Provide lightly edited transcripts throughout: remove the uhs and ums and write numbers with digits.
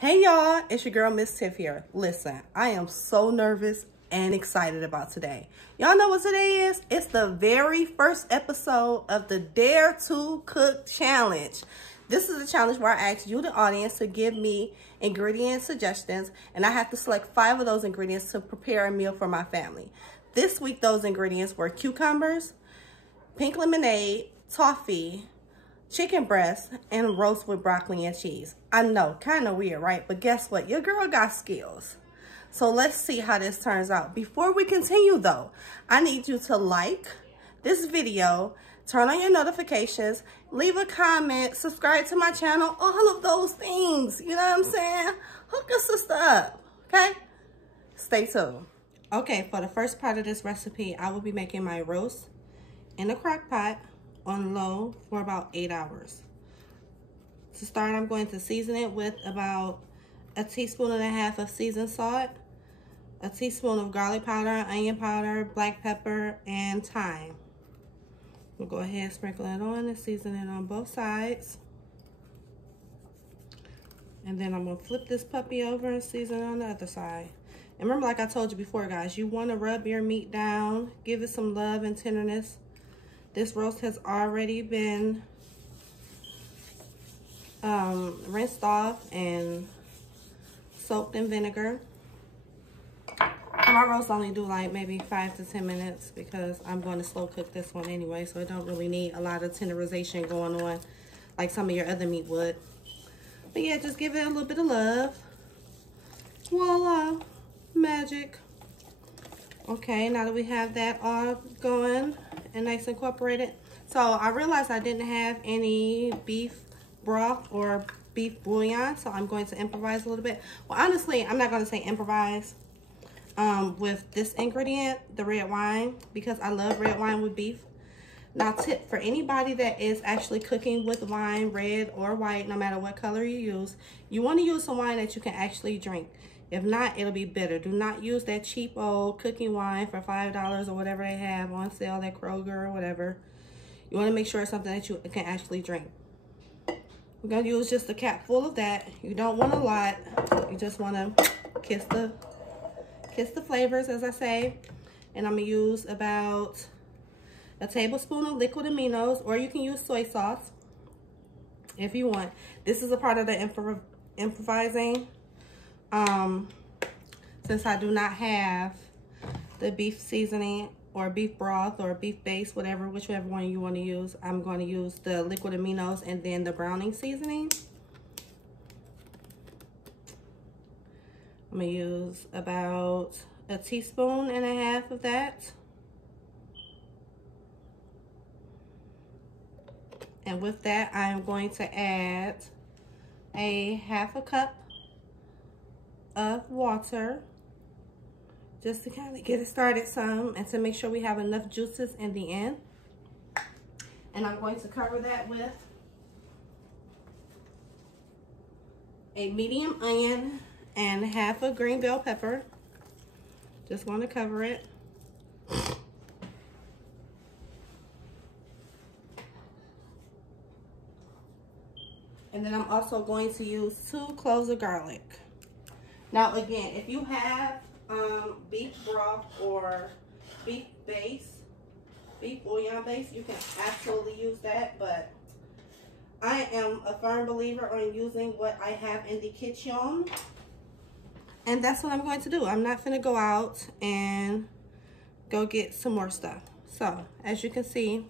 Hey y'all, it's your girl Miss Tiff here. Listen, I am so nervous and excited about today. Y'all know what today is? It's the very first episode of the Dare to Cook Challenge. This is a challenge where I ask you, the audience, to give me ingredient suggestions, and I have to select 5 of those ingredients to prepare a meal for my family. This week, those ingredients were cucumbers, pink lemonade, toffee, chicken breast, and roast with broccoli and cheese. I know, kind of weird, right? But guess what? Your girl got skills. So let's see how this turns out. Before we continue though, I need you to like this video, turn on your notifications, leave a comment, subscribe to my channel, all of those things. You know what I'm saying? Hook a sister up, okay? Stay tuned. Okay, for the first part of this recipe, I will be making my roast in a crock pot on low for about 8 hours. To start, I'm going to season it with about 1.5 teaspoons of seasoned salt, 1 teaspoon of garlic powder, onion powder, black pepper, and thyme. We'll go ahead and sprinkle it on and season it on both sides. And then I'm going to flip this puppy over and season it on the other side. And remember, like I told you before, guys, you want to rub your meat down, give it some love and tenderness. This roast has already been rinsed off and soaked in vinegar. My roast only do like maybe 5 to 10 minutes because I'm going to slow cook this one anyway, so it don't really need a lot of tenderization going on like some of your other meat would. But yeah, just give it a little bit of love. Voila, magic. Okay, now that we have that all going and nice incorporated. So I realized I didn't have any beef broth or beef bouillon, so I'm going to improvise a little bit. Well, honestly, I'm not going to say improvise with this ingredient, the red wine, because I love red wine with beef. Now, tip for anybody that is actually cooking with wine, red or white, no matter what color you want to use some wine that you can actually drink. If not, it'll be bitter. Do not use that cheap old cooking wine for $5 or whatever they have on sale at Kroger or whatever. You want to make sure it's something that you can actually drink. We're going to use just a cap full of that. You don't want a lot. You just want to kiss the flavors, as I say. And I'm going to use about 1 tablespoon of liquid aminos, or you can use soy sauce if you want. This is a part of the improvising. Since I do not have the beef seasoning or beef broth or beef base, whichever one you want to use, I'm going to use the liquid aminos and then the browning seasoning. I'm going to use about 1.5 teaspoons of that. And with that, I'm going to add a 1/2 cup of water just to kind of get it started some and to make sure we have enough juices in the end. And I'm going to cover that with a medium onion and 1/2 green bell pepper. Just want to cover it. And then I'm also going to use 2 cloves of garlic. Now again, if you have beef broth or beef bouillon base, you can absolutely use that, but I am a firm believer on using what I have in the kitchen, and that's what I'm going to do. I'm not gonna go out and go get some more stuff. So as you can see,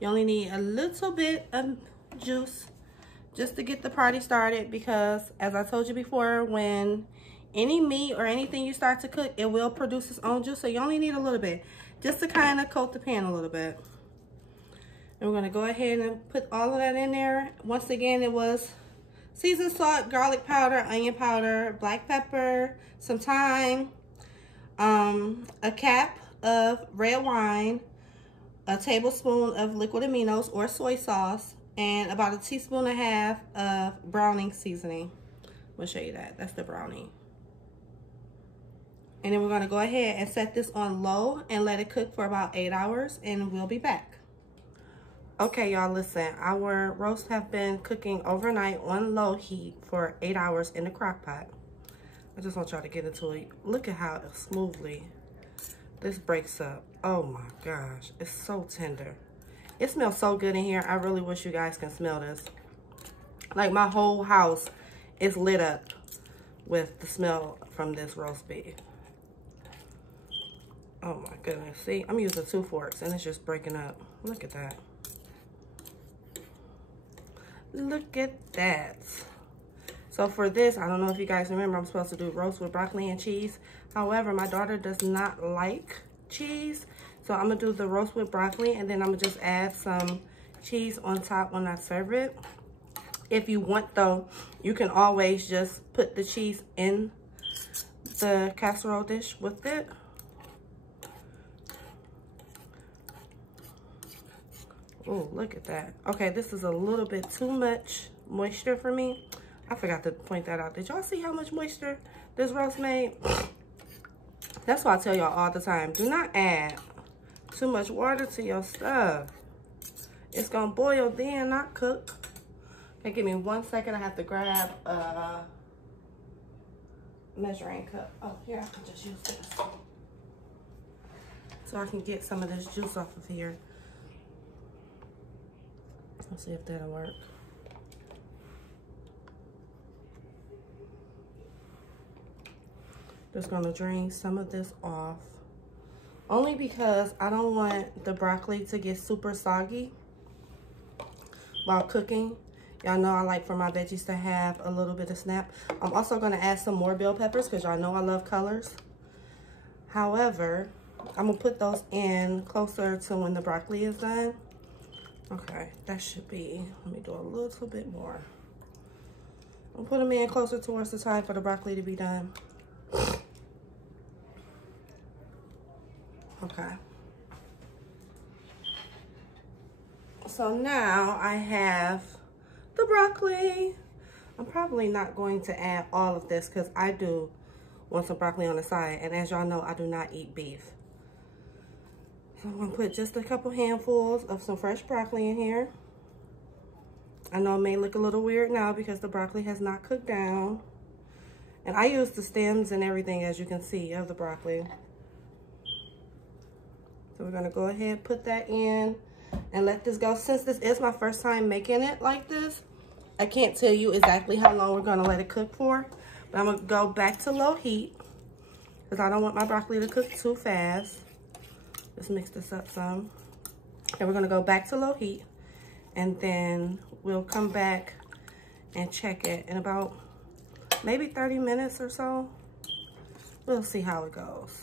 you only need a little bit of juice just to get the party started, because as I told you before, when any meat or anything you start to cook, it will produce its own juice. So you only need a little bit just to kind of coat the pan a little bit. And we're going to go ahead and put all of that in there. Once again, it was seasoned salt, garlic powder, onion powder, black pepper, some thyme, a cap of red wine, 1 tablespoon of liquid aminos or soy sauce, and about 1.5 teaspoons of browning seasoning. We'll show you that. That's the browning. And then we're going to go ahead and set this on low and let it cook for about 8 hours, and we'll be back. Okay, y'all, listen. Our roast have been cooking overnight on low heat for 8 hours in the crock pot. I just want y'all to get into it. Look at how smoothly this breaks up. Oh my gosh, it's so tender. It smells so good in here. I really wish you guys can smell this. Like, my whole house is lit up with the smell from this roast beef. Oh my goodness. See, I'm using 2 forks and it's just breaking up. Look at that. Look at that. So for this, I don't know if you guys remember, I'm supposed to do roast with broccoli and cheese. However, my daughter does not like cheese. So I'm gonna do the roast with broccoli, and then I'm gonna just add some cheese on top when I serve it. If you want though, you can always just put the cheese in the casserole dish with it. Oh, look at that. Okay, this is a little bit too much moisture for me. I forgot to point that out. Did y'all see how much moisture this roast made? That's why I tell y'all all the time, do not add too much water to your stuff. It's gonna boil then, not cook. Okay, give me 1 second. I have to grab a measuring cup. Oh, here, I can just use this. So I can get some of this juice off of here. Let's see if that'll work. Just gonna drain some of this off. Only because I don't want the broccoli to get super soggy while cooking. Y'all know I like for my veggies to have a little bit of snap. I'm also gonna add some more bell peppers because y'all know I love colors. However, I'm gonna put those in closer to when the broccoli is done. Okay, that should be, let me do a little bit more. I'll put them in closer towards the time for the broccoli to be done. Okay. So now I have the broccoli. I'm probably not going to add all of this because I do want some broccoli on the side. And as y'all know, I do not eat beef. So I'm gonna put just a couple handfuls of some fresh broccoli in here. I know it may look a little weird now because the broccoli has not cooked down. And I use the stems and everything, as you can see, of the broccoli. So we're gonna go ahead and put that in and let this go. Since this is my first time making it like this, I can't tell you exactly how long we're gonna let it cook for, but I'm gonna go back to low heat because I don't want my broccoli to cook too fast. Let's mix this up some. And we're gonna go back to low heat, and then we'll come back and check it in about maybe 30 minutes or so. We'll see how it goes.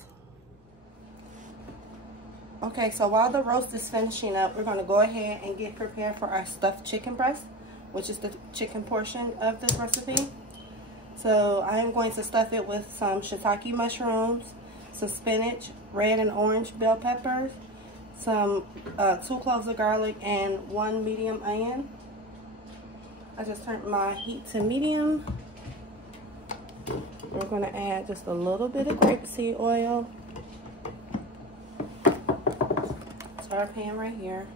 Okay, so while the roast is finishing up, we're gonna go ahead and get prepared for our stuffed chicken breast, which is the chicken portion of this recipe. So I am going to stuff it with some shiitake mushrooms, some spinach, red and orange bell peppers, some 2 cloves of garlic, and 1 medium onion. I just turned my heat to medium. We're gonna add just a little bit of grapeseed oil to our pan right here.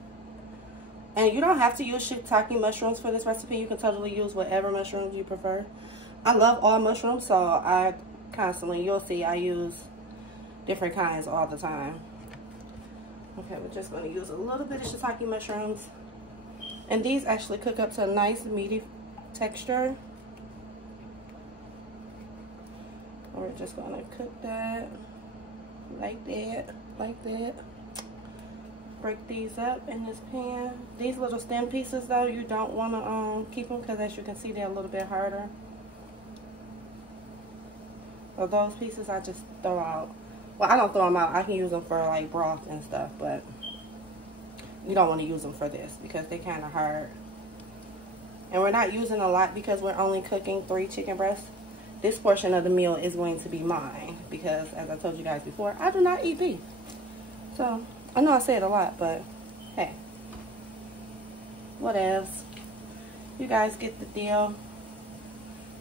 And you don't have to use shiitake mushrooms for this recipe. You can totally use whatever mushrooms you prefer. I love all mushrooms, so I constantly, you'll see I use different kinds all the time. Okay, we're just going to use a little bit of shiitake mushrooms. And these actually cook up to a nice meaty texture. We're just going to cook that like that, like that. Break these up in this pan. These little stem pieces though, you don't want to keep them because as you can see, they're a little bit harder. So those pieces I just throw out. Well, I don't throw them out. I can use them for like broth and stuff, but you don't want to use them for this because they're kind of hard. And we're not using a lot because we're only cooking 3 chicken breasts. This portion of the meal is going to be mine because, as I told you guys before, I do not eat beef. So I know I say it a lot, but hey, whatevs. You guys get the deal.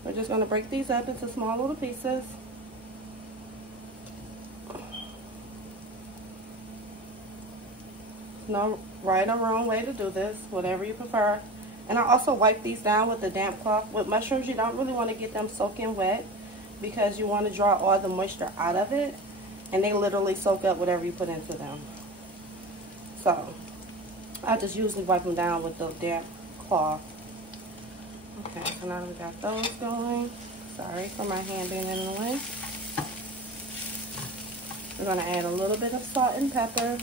We're just going to break these up into small little pieces. No right or wrong way to do this, whatever you prefer. And I also wipe these down with a damp cloth. With mushrooms, you don't really want to get them soaking wet because you want to draw all the moisture out of it. And they literally soak up whatever you put into them. So, I just usually wipe them down with the damp cloth. Okay, so now we got those going. Sorry for my hand being in the way. We're going to add a little bit of salt and pepper.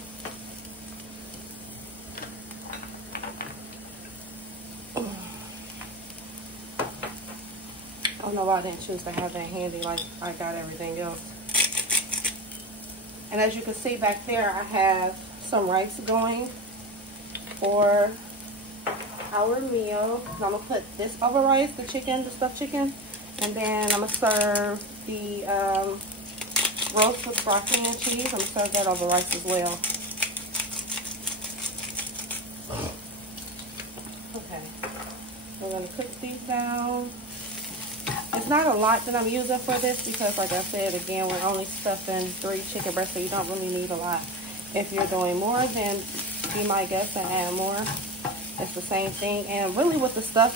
I don't know why I didn't choose to have that handy like I got everything else. And as you can see back there, I have some rice going for our meal. I'm going to put this over rice, the chicken, the stuffed chicken. And then I'm going to serve the roast with broccoli and cheese. I'm going to serve that over rice as well. Okay. We're going to cook these down. It's not a lot that I'm using for this because, like I said, again, we're only stuffing 3 chicken breasts, so you don't really need a lot. If you're doing more, then be my guest and add more. It's the same thing. And really with the stuff,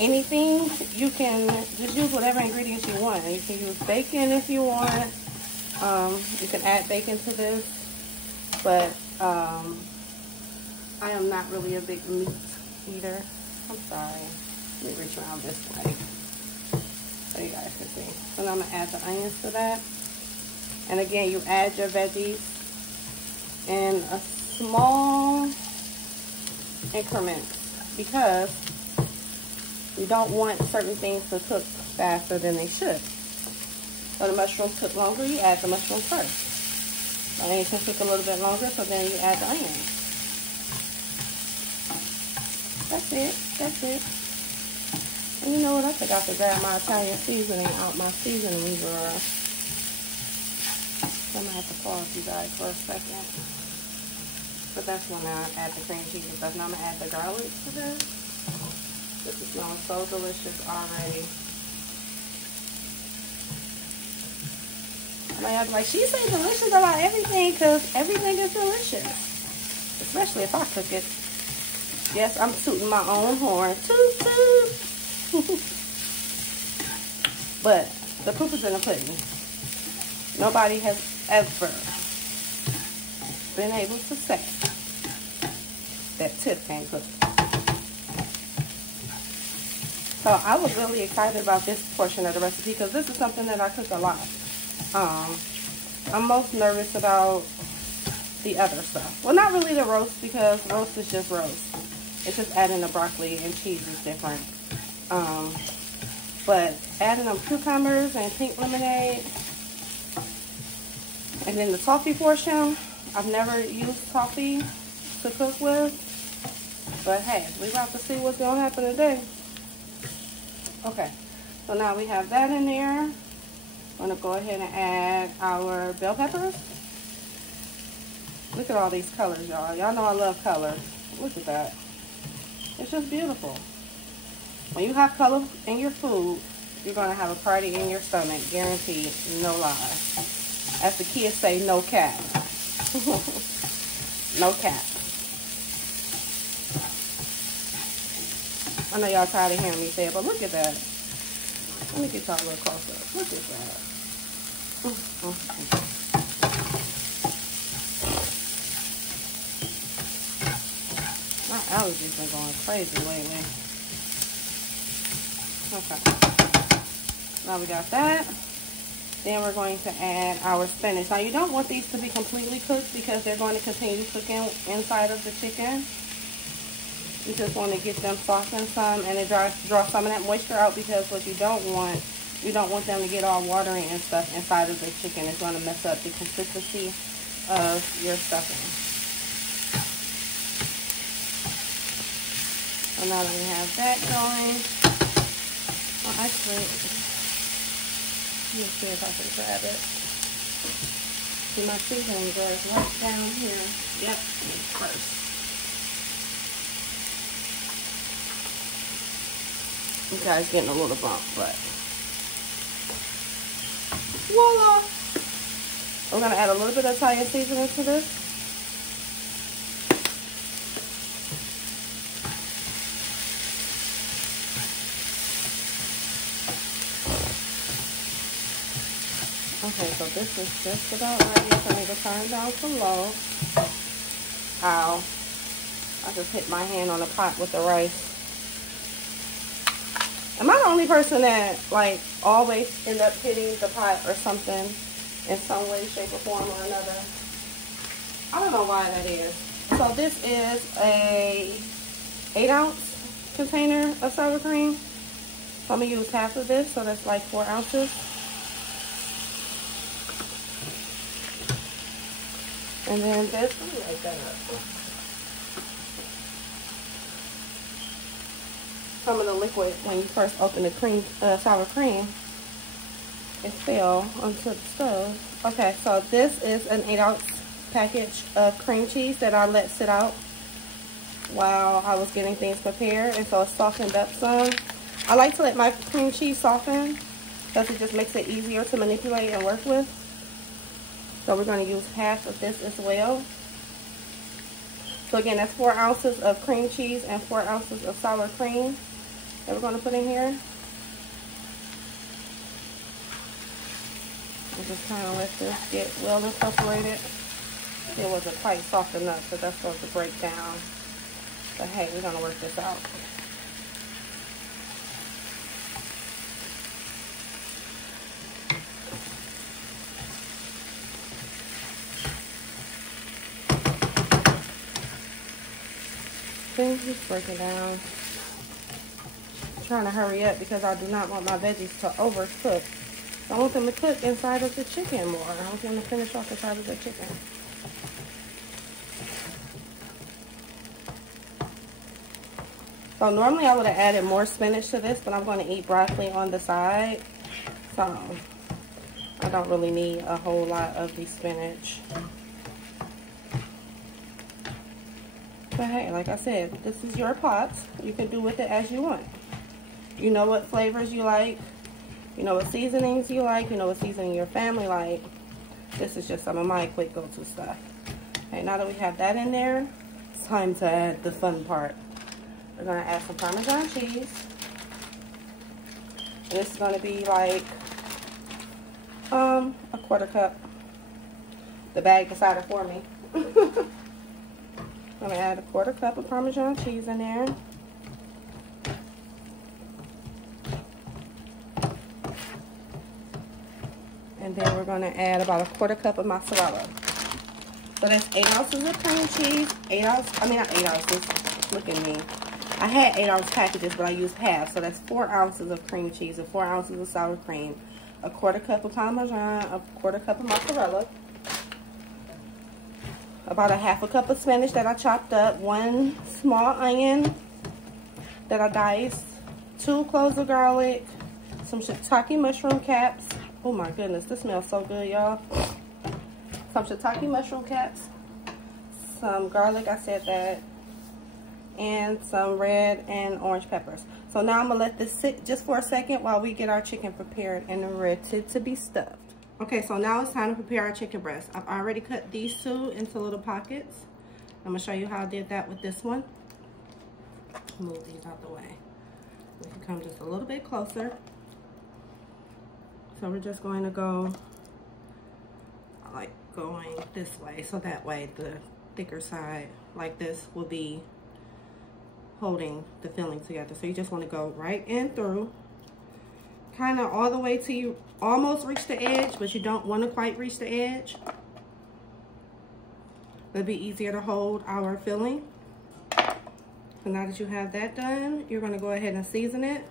anything, you can just use whatever ingredients you want. You can use bacon if you want. You can add bacon to this. But I am not really a big meat eater. I'm sorry. Let me reach around this way so you guys can see. So now I'm going to add the onions to that. And again, you add your veggies in a small increment because you don't want certain things to cook faster than they should. So the mushrooms cook longer, you add the mushrooms first. The onions can cook a little bit longer, so then you add the onions. That's it. That's it. And you know what? I forgot to grab my Italian seasoning out my seasoning drawer. So I'm going to have to pause you guys for a second. But that's when I add the cream cheese and stuff. Now I'm going to add the garlic to this. This is smelling so delicious already. And I have like, she said delicious about everything because everything is delicious. Especially if I cook it. Yes, I'm tooting my own horn. Toot toot. But the proof is in the pudding. Nobody has ever been able to say that Tiff can't cook. So I was really excited about this portion of the recipe because this is something that I cook a lot. I'm most nervous about the other stuff. Well, not really the roast because roast is just roast. It's just adding the broccoli and cheese is different. But adding them cucumbers and pink lemonade. And then the toffee portion, I've never used toffee to cook with. But hey, we're about to see what's going to happen today. Okay, so now we have that in there. I'm going to go ahead and add our bell peppers. Look at all these colors, y'all. Y'all know I love color. Look at that. It's just beautiful. When you have color in your food, you're going to have a party in your stomach. Guaranteed. No lie. As the kids say, no cap. No cap. I know y'all tired of hearing me say it, but look at that. Let me get y'all a little closer. Look at that. My allergies been going crazy lately. Okay. Now we got that. Then we're going to add our spinach. Now you don't want these to be completely cooked because they're going to continue cooking inside of the chicken. You just want to get them softened some and it draw some of that moisture out because what you don't want them to get all watery and stuff inside of the chicken. It's going to mess up the consistency of your stuffing. So now that we have that going, well, actually, let me see if I can grab it. See, my seasoning jar is right down here. Yep, first. This guy's getting a little bump, but voila! I'm gonna add a little bit of Italian seasoning to this. Okay, so this is just about ready for me to turn down to low. Ow. I just hit my hand on the pot with the rice. Am I the only person that, like, always end up hitting the pot or something in some way, shape, or form or another? I don't know why that is. So this is a 8-ounce container of sour cream. So I'm going to use half of this, so that's like 4 ounces. And then this, let me write that up. Some of the liquid, when you first open the cream, sour cream, it fell onto the stove. Okay, so this is an 8-ounce package of cream cheese that I let sit out while I was getting things prepared, and so it softened up some. I like to let my cream cheese soften because it just makes it easier to manipulate and work with. So we're going to use half of this as well. So again, that's 4 ounces of cream cheese and 4 ounces of sour cream that we're going to put in here. And just kind of let this get well incorporated. It wasn't quite soft enough, so that's supposed to break down. But hey, we're going to work this out. Just break it down. I'm trying to hurry up because I do not want my veggies to overcook. I want them to cook inside of the chicken more. I want them to finish off inside of the chicken. So normally I would have added more spinach to this, but I'm going to eat broccoli on the side. So I don't really need a whole lot of the spinach. But hey, like I said, this is your pot. You can do with it as you want. You know what flavors you like. You know what seasonings you like. You know what seasoning your family like. This is just some of my quick go-to stuff. Okay, now that we have that in there, it's time to add the fun part. We're going to add some Parmesan cheese. And this is going to be like a 1/4 cup. The bag decided for me. I'm going to add a 1/4 cup of Parmesan cheese in there. And then we're going to add about a 1/4 cup of mozzarella. So that's 8 ounces of cream cheese. Not 8 ounces. Look at me. I had 8-ounce packages, but I used half. So that's 4 ounces of cream cheese and 4 ounces of sour cream. A 1/4 cup of Parmesan, a 1/4 cup of mozzarella. About a 1/2 cup of spinach that I chopped up, 1 small onion that I diced, 2 cloves of garlic, some shiitake mushroom caps. Oh my goodness, this smells so good, y'all. Some shiitake mushroom caps, some garlic, I said that, and some red and orange peppers. So now I'm gonna let this sit just for a second while we get our chicken prepared and ready to be stuffed. Okay, so now it's time to prepare our chicken breast. I've already cut these 2 into little pockets. I'm gonna show you how I did that with this one. Move these out the way. We can come just a little bit closer. So we're just going to go, like, going this way. So that way the thicker side, like this, will be holding the filling together. So you just want to go right in through, kind of all the way till you almost reach the edge, but you don't want to quite reach the edge. It'll be easier to hold our filling. So now that you have that done, you're going to go ahead and season it.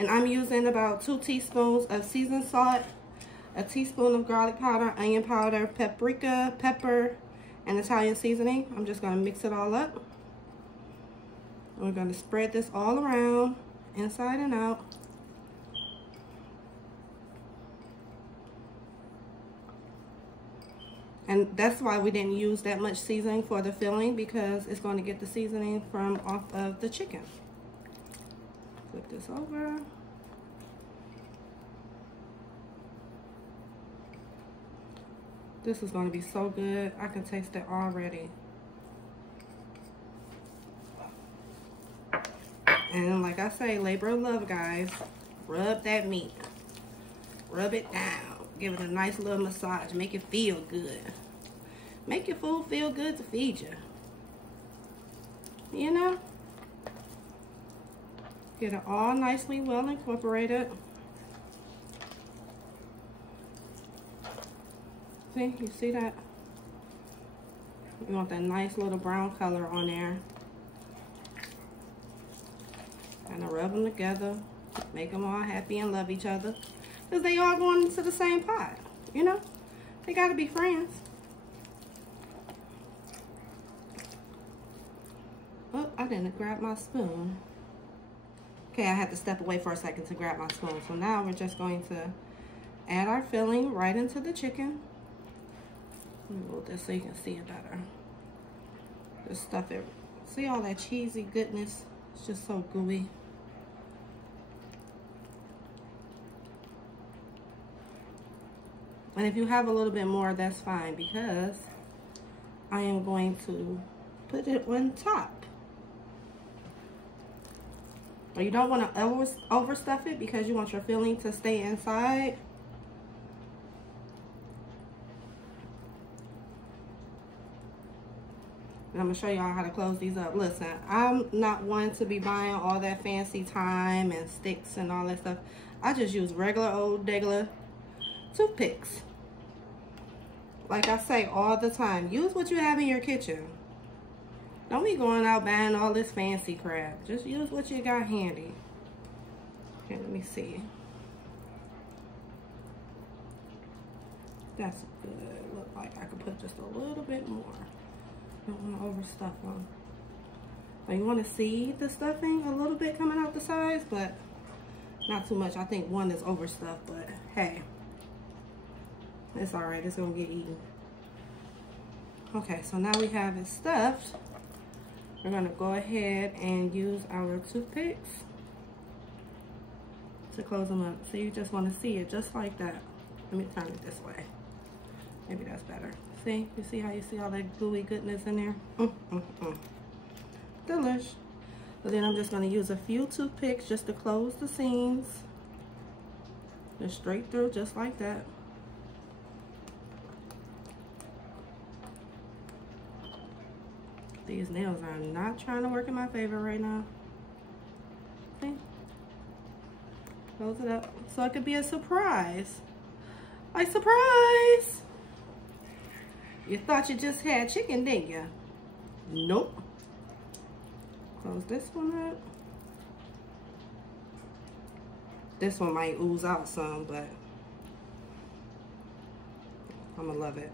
And I'm using about 2 teaspoons of seasoned salt, a teaspoon of garlic powder, onion powder, paprika, pepper, and Italian seasoning. I'm just going to mix it all up. We're going to spread this all around, inside and out. And that's why we didn't use that much seasoning for the filling, because it's going to get the seasoning from off of the chicken. Flip this over. This is going to be so good. I can taste it already. And like I say, labor of love, guys. Rub that meat. Rub it down. Give it a nice little massage. Make it feel good. Make your food feel good to feed you. You know? Get it all nicely well incorporated. See? You see that? You want that nice little brown color on there. Kind of rub them together. Make them all happy and love each other. Because they all going into the same pot. You know? They got to be friends. Oh, I didn't grab my spoon. Okay, I had to step away for a second to grab my spoon. So now we're just going to add our filling right into the chicken. Let me move this so you can see it better. Just stuff it. See all that cheesy goodness? It's just so gooey. And if you have a little bit more, that's fine, because I am going to put it on top. Or you don't want to overstuff it because you want your filling to stay inside. And I'm going to show y'all how to close these up. Listen, I'm not one to be buying all that fancy thyme and sticks and all that stuff. I just use regular old regular toothpicks. Like I say all the time, use what you have in your kitchen. Don't be going out buying all this fancy crap. Just use what you got handy. Okay, let me see. That's good. Look like I could put just a little bit more. Don't want to overstuff them. So you want to see the stuffing a little bit coming out the sides, but not too much. I think one is overstuffed, but hey. It's all right, it's gonna get eaten. Okay, so now we have it stuffed. We're gonna go ahead and use our toothpicks to close them up. So you just wanna see it just like that. Let me turn it this way. Maybe that's better. See, you see how you see all that gooey goodness in there? Delish. So then I'm just gonna use a few toothpicks just to close the seams. Just straight through, just like that. These nails are not trying to work in my favor right now. See? Close it up so it could be a surprise. Like, surprise! You thought you just had chicken, didn't you? Nope. Close this one up. This one might ooze out some, but I'm gonna love it.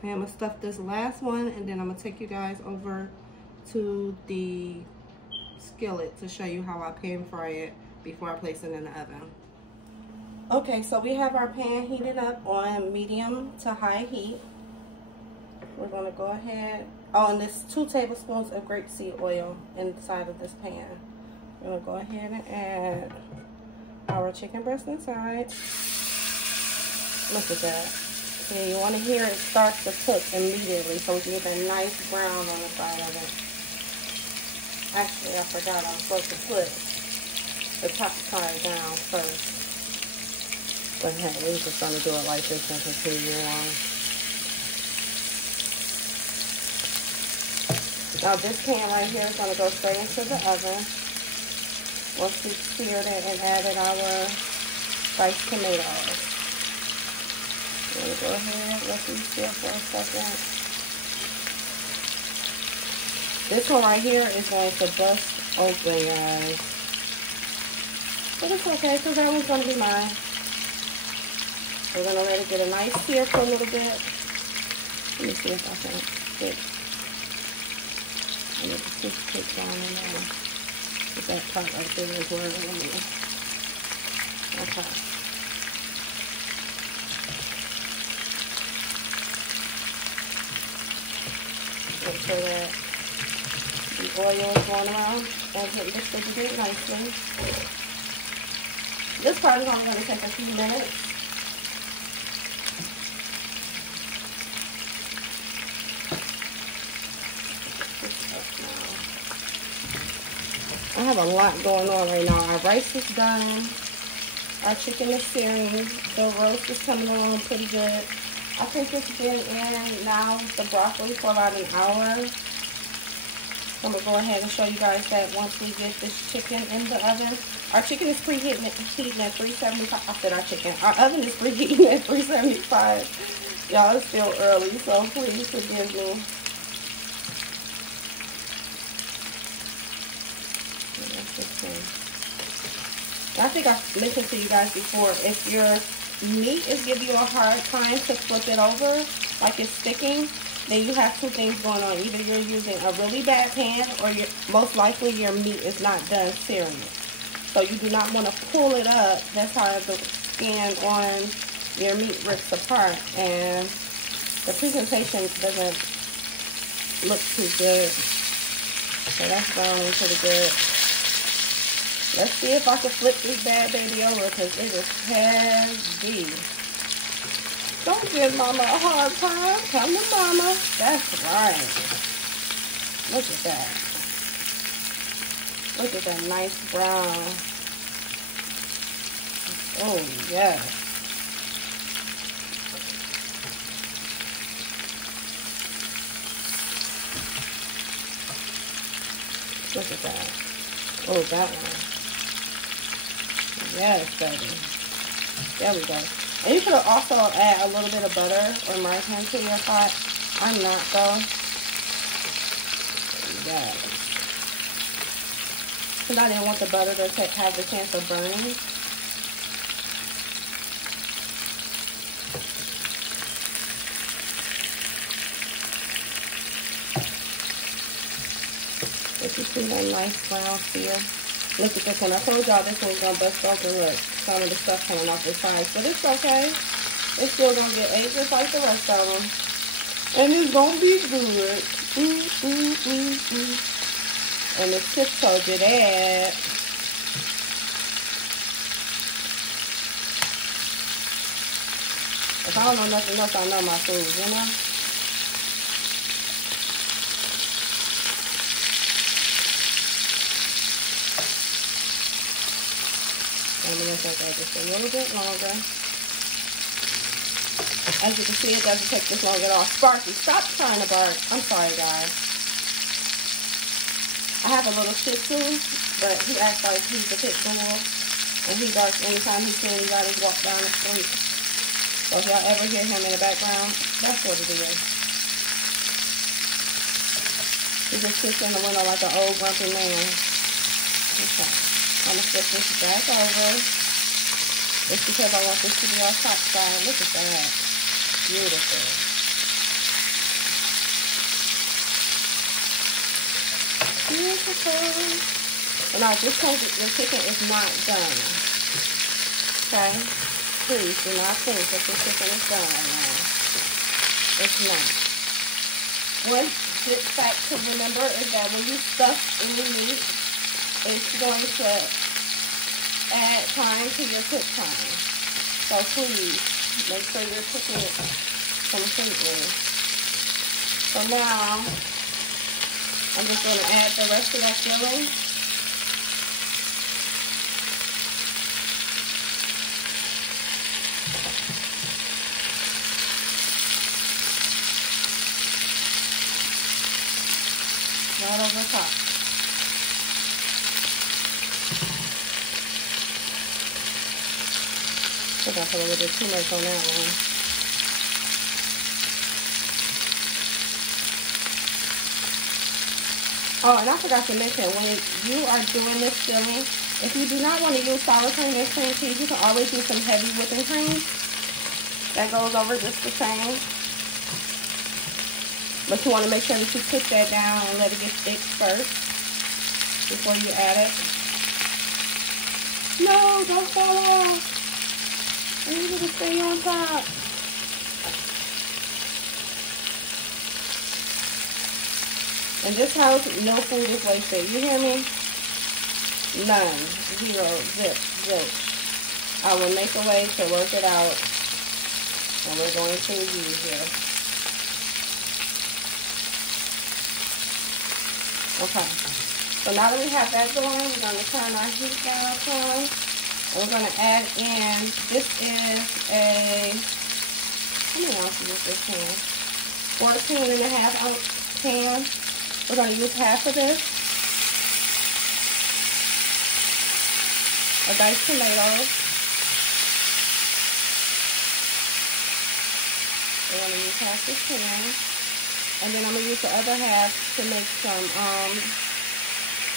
I'm gonna stuff this last one, and then I'm gonna take you guys over to the skillet to show you how I pan fry it before I place it in the oven. Okay, so we have our pan heated up on medium to high heat. We're gonna go ahead, oh, and there's 2 tablespoons of grapeseed oil inside of this pan. We're gonna go ahead and add our chicken breast inside. Look at that. See, you want to hear it start to cook immediately so we can get that nice brown on the side of it. Actually, I forgot I'm supposed to put the top side down first. But hey, we're just going to do it like this and continue on. Now this pan right here is going to go straight into the oven. Once we seared it and added our diced tomatoes. I'm going to go ahead, let these sit for a second. This one right here is going to bust open, guys. But it's okay, because that one's going to be mine. We're going to let it get a nice sear for a little bit. Let me see if I can get a little toothpick down in there. Get that part right there is where it will be. Okay. Make sure that the oil is going around and get mixed up a bit nicely. This part is only going to take a few minutes. I have a lot going on right now. Our rice is done. Our chicken is searing. The roast is coming along pretty good. I think it's been in now the broccoli for about an hour. I'm going to go ahead and show you guys that once we get this chicken in the oven. Our chicken is preheating at 375. I said our chicken. Our oven is preheating at 375. Y'all, it's still early, so please forgive me. I think I mentioned to you guys before, if your meat is giving you a hard time to flip it over, like it's sticking, then you have two things going on. Either you're using a really bad pan, or most likely your meat is not done searing it. So you do not want to pull it up. That's how the skin on your meat rips apart, and the presentation doesn't look too good. So that's browning pretty good. Let's see if I can flip this bad baby over, because it is heavy. Don't give mama a hard time. Come to mama. That's right. Look at that. Look at that nice brown. Oh, yes. Look at that. Oh, that one. Yes, baby. There we go. And you could also add a little bit of butter or margarine to your pot. I'm not, though. Yes. Because I didn't want the butter to have the chance of burning. If you see that nice brown feel. Look at this one. I told y'all this one's gonna bust open. Look, some of the stuff coming off the sides, but it's okay. It's still gonna get ate just like the rest of them, and it's gonna be good. And the tip told you that. If I don't know nothing else, I know my food, you know. I'm going to take that just a little bit longer. As you can see, it doesn't take this long at all. Sparky, stop trying to bark. I'm sorry, guys. I have a little Shih Tzu, but he acts like he's a pit bull, and he barks anytime he sees anybody walk down the street. So if y'all ever hear him in the background, that's what it is. He just sits in the window like an old grumpy man. Okay. I'm going to flip this back over. It's because I want this to be our top side. Look at that. Beautiful. Beautiful. And now just because your chicken is not done. Okay? Please do not think that your chicken is done right now. It's not. One good fact to remember is that when you stuff any meat, it's going to add time to your cook time. So please, make sure you're cooking it completely. So now, I'm just going to add the rest of that filling. Right over top. I think I put a little bit too much on that one. Oh, and I forgot to mention, when you are doing this filling, if you do not want to use sour cream and cream cheese, you can always use some heavy whipping cream. That goes over just the same. But you want to make sure that you cook that down and let it get thick first before you add it. No, don't fall off. I need it to stay on top. And this house, no food is wasted. You hear me? None. Zero. Zip. Zip. I will make a way to work it out. And we're going to use here. Okay. So now that we have that going, we're going to turn our heat down some. And we're going to add in, this is a, how many ounces is this pan? 14.5 ounce pan. We're going to use half of this. A diced tomato. We're going to use half this pan. And then I'm going to use the other half to make some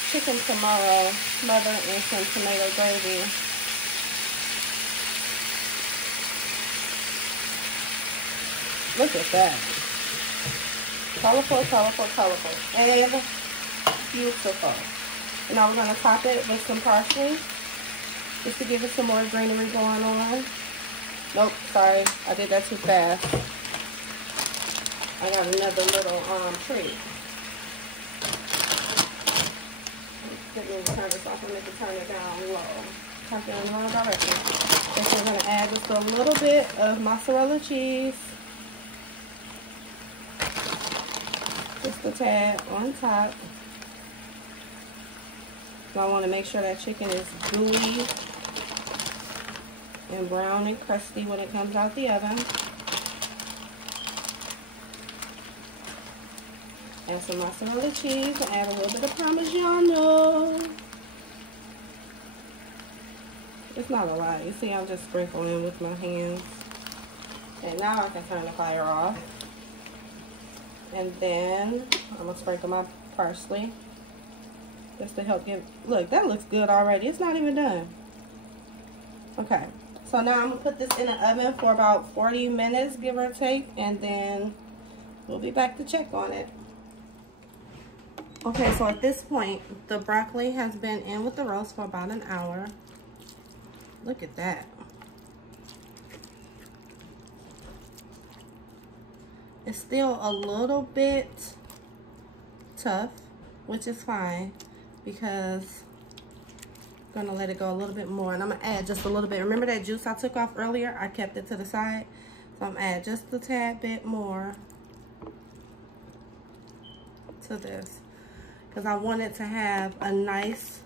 chicken tomorrow smothered in some tomato gravy. Look at that. Colorful, colorful, colorful. And beautiful. And now we're going to top it with some parsley. Just to give it some more greenery going on. Nope, sorry. I did that too fast. I got another little treat. Let me turn this off. I'm going to turn it down low. Turn it in the wrong direction. And so we're going to add just a little bit of mozzarella cheese. Just a tad on top. So I want to make sure that chicken is gooey and brown and crusty when it comes out the oven. Add some mozzarella cheese and add a little bit of Parmesan. It's not a lot. You see, I'm just sprinkling with my hands. And now I can turn the fire off. And then I'm going to sprinkle my parsley. Just to help give, look, that looks good already. It's not even done. Okay. So now I'm going to put this in the oven for about 40 minutes, give or take. And then we'll be back to check on it. Okay, so at this point, the broccoli has been in with the roast for about an hour. Look at that. It's still a little bit tough, which is fine because I'm gonna let it go a little bit more, and I'm gonna add just a little bit. Remember that juice I took off earlier? I kept it to the side, so I'm gonna add just a tad bit more to this because I want it to have a nice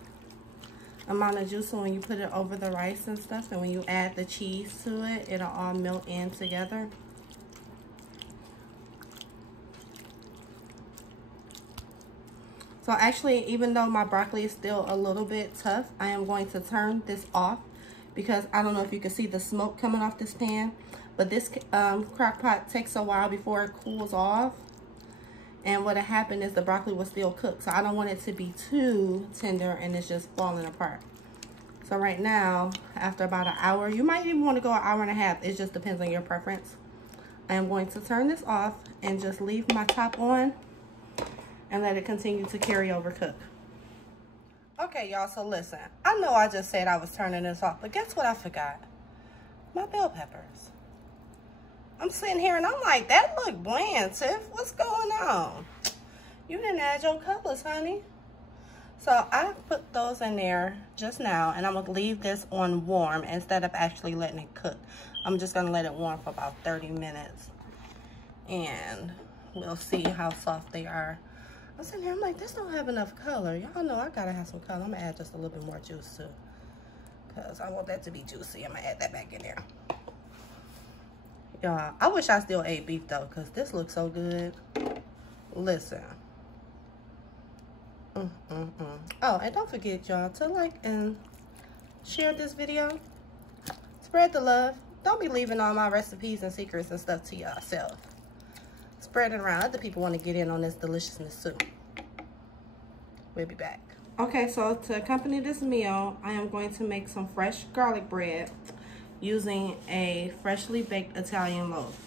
amount of juice, so when you put it over the rice and stuff, and when you add the cheese to it, it'll all melt in together. So actually, even though my broccoli is still a little bit tough, I am going to turn this off because I don't know if you can see the smoke coming off this pan, but this crock pot takes a while before it cools off. And what had happened is the broccoli was still cooked, so I don't want it to be too tender and it's just falling apart. So right now, after about an hour, you might even want to go an hour and a half. It just depends on your preference. I am going to turn this off and just leave my top on and let it continue to carry over cook. Okay, y'all, so listen. I know I just said I was turning this off, but guess what I forgot? My bell peppers. I'm sitting here and I'm like, that look bland, Tiff. What's going on? You didn't add your colors, honey. So I put those in there just now, and I'm going to leave this on warm instead of actually letting it cook. I'm just going to let it warm for about 30 minutes. And we'll see how soft they are. I'm sitting here, I'm like, this don't have enough color. Y'all know I gotta have some color. I'm gonna add just a little bit more juice too, because I want that to be juicy. I'm gonna add that back in there. Y'all, I wish I still ate beef though, because this looks so good. Listen. Oh, and don't forget, y'all, to like and share this video. Spread the love. Don't be leaving all my recipes and secrets and stuff to yourself. Spread it around. Other people want to get in on this deliciousness too. We'll be back. Okay, so to accompany this meal, I am going to make some fresh garlic bread using a freshly baked Italian loaf.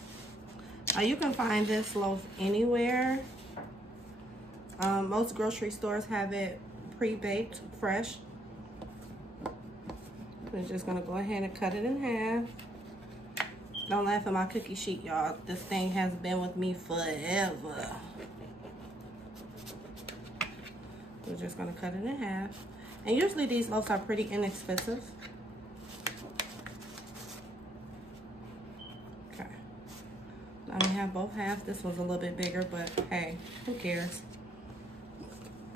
Now you can find this loaf anywhere. Most grocery stores have it pre-baked fresh. We're just gonna go ahead and cut it in half. Don't laugh at my cookie sheet, y'all. This thing has been with me forever. We're just gonna cut it in half. And usually these loaves are pretty inexpensive. Okay. Now we have both halves. This one's a little bit bigger, but hey, who cares?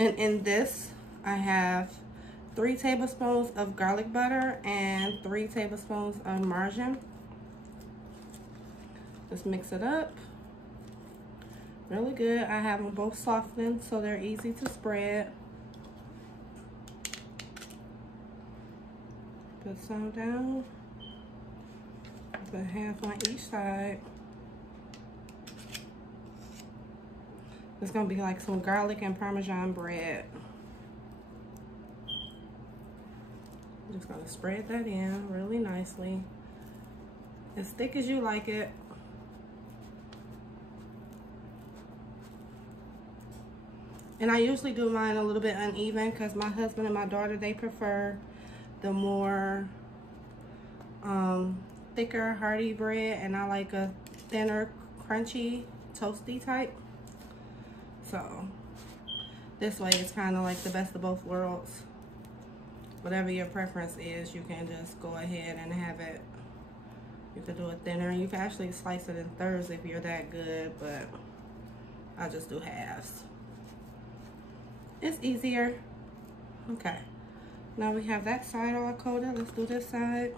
And in this, I have 3 tablespoons of garlic butter and 3 tablespoons of margarine. Just mix it up. Really good. I have them both softened so they're easy to spread. Put some down. Put half on each side. It's gonna be like some garlic and Parmesan bread. I'm just gonna spread that in really nicely. As thick as you like it. And I usually do mine a little bit uneven because my husband and my daughter, they prefer the more thicker, hearty bread, and I like a thinner, crunchy, toasty type. So this way it's kind of like the best of both worlds. Whatever your preference is, you can just go ahead and have it. You could do it thinner. You can actually slice it in thirds if you're that good, but I just do halves. It's easier. Okay. Now we have that side all coated. Let's do this side.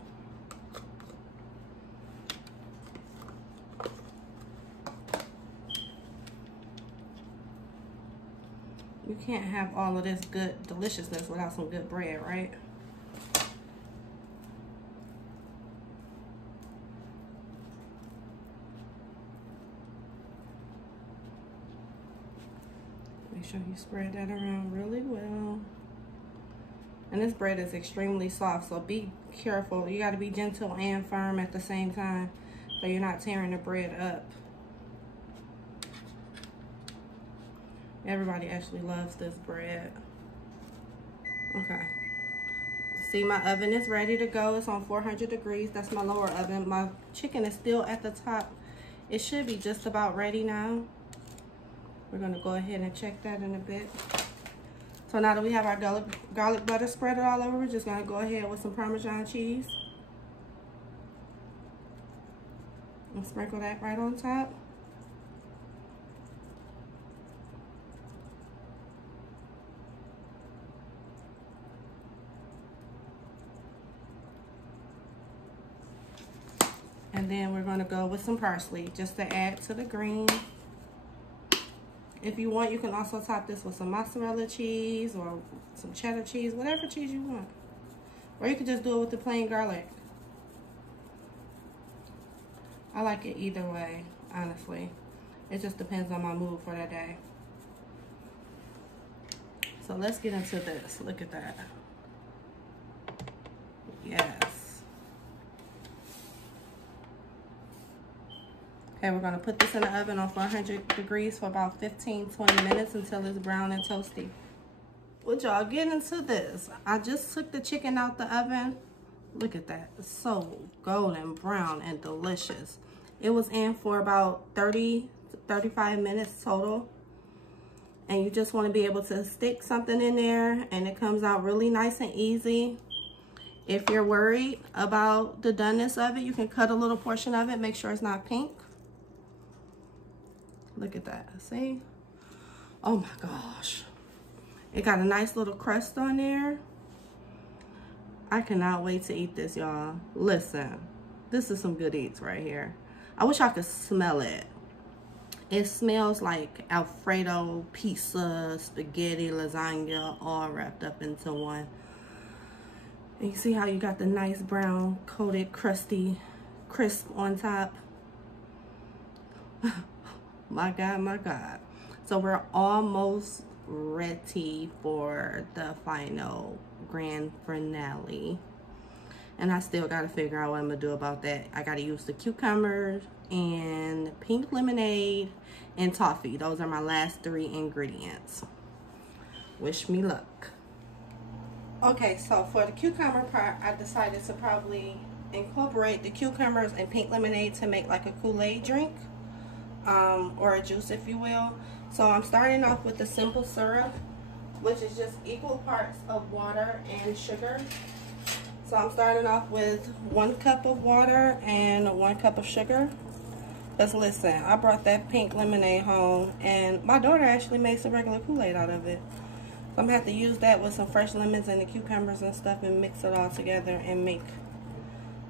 You can't have all of this good deliciousness without some good bread, right? Make sure you spread that around really well. And this bread is extremely soft, so be careful. You got to be gentle and firm at the same time so you're not tearing the bread up. Everybody actually loves this bread. Okay. See, my oven is ready to go. It's on 400 degrees. That's my lower oven. My chicken is still at the top. It should be just about ready now. We're going to go ahead and check that in a bit. So now that we have our garlic butter spread all over, we're just going to go ahead with some Parmesan cheese. And sprinkle that right on top. And then we're going to go with some parsley just to add to the green. If you want, you can also top this with some mozzarella cheese or some cheddar cheese, whatever cheese you want. Or you can just do it with the plain garlic. I like it either way, honestly. It just depends on my mood for that day. So let's get into this. Look at that. Yes. Okay, we're gonna put this in the oven on 400 degrees for about 15-20 minutes until it's brown and toasty. Would y'all get into this? I just took the chicken out the oven. Look at that, it's so golden brown and delicious. It was in for about 30 to 35 minutes total. And you just wanna be able to stick something in there and it comes out really nice and easy. If you're worried about the doneness of it, you can cut a little portion of it, make sure it's not pink. Look at that, see? Oh my gosh. It got a nice little crust on there. I cannot wait to eat this, y'all. Listen, this is some good eats right here. I wish I could smell it. It smells like Alfredo, pizza, spaghetti, lasagna, all wrapped up into one. And you see how you got the nice brown, coated, crusty, crisp on top? My God, my God. So we're almost ready for the final grand finale. And I still got to figure out what I'm going to do about that. I got to use the cucumbers and pink lemonade and toffee. Those are my last 3 ingredients. Wish me luck. Okay, so for the cucumber part, I decided to probably incorporate the cucumbers and pink lemonade to make like a Kool-Aid drink. Or a juice, if you will. So I'm starting off with the simple syrup, which is just equal parts of water and sugar. So I'm starting off with 1 cup of water and 1 cup of sugar. Because listen, I brought that pink lemonade home and my daughter actually made some regular Kool-Aid out of it. So I'm gonna have to use that with some fresh lemons and the cucumbers and stuff and mix it all together and make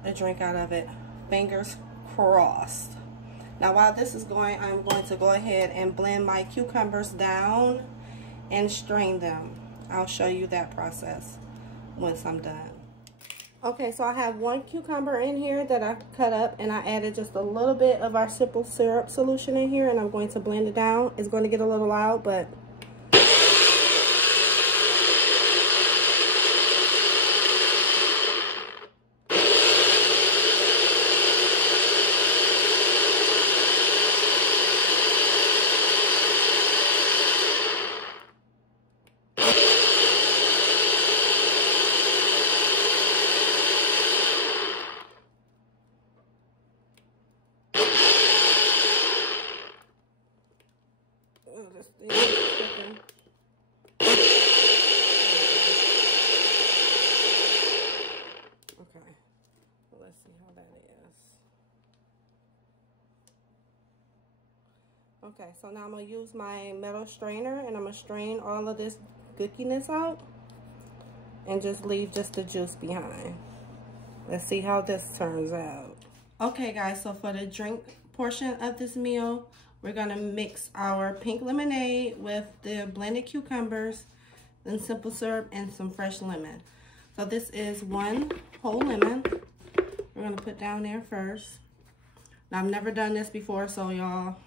a drink out of it. Fingers crossed. Now while this is going, I'm going to go ahead and blend my cucumbers down and strain them. I'll show you that process once I'm done. Okay, so I have 1 cucumber in here that I cut up, and I added just a little bit of our simple syrup solution in here, and I'm going to blend it down. It's going to get a little loud, but okay, so now I'm going to use my metal strainer, and I'm going to strain all of this gookiness out and just leave just the juice behind. Let's see how this turns out. Okay guys, so for the drink portion of this meal, we're going to mix our pink lemonade with the blended cucumbers, then simple syrup, and some fresh lemon. So this is 1 whole lemon. We're going to put down there first. Now I've never done this before, so y'all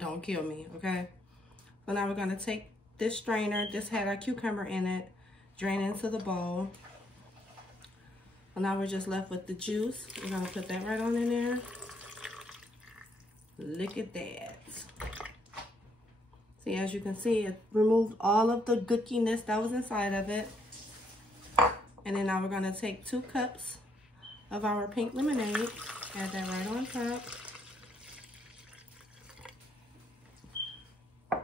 don't kill me, okay? So now we're gonna take this strainer. This had our cucumber in it, drain into the bowl. So now we're just left with the juice. We're gonna put that right on in there. Look at that. See, as you can see, it removed all of the gookiness that was inside of it. And then now we're gonna take 2 cups of our pink lemonade, add that right on top.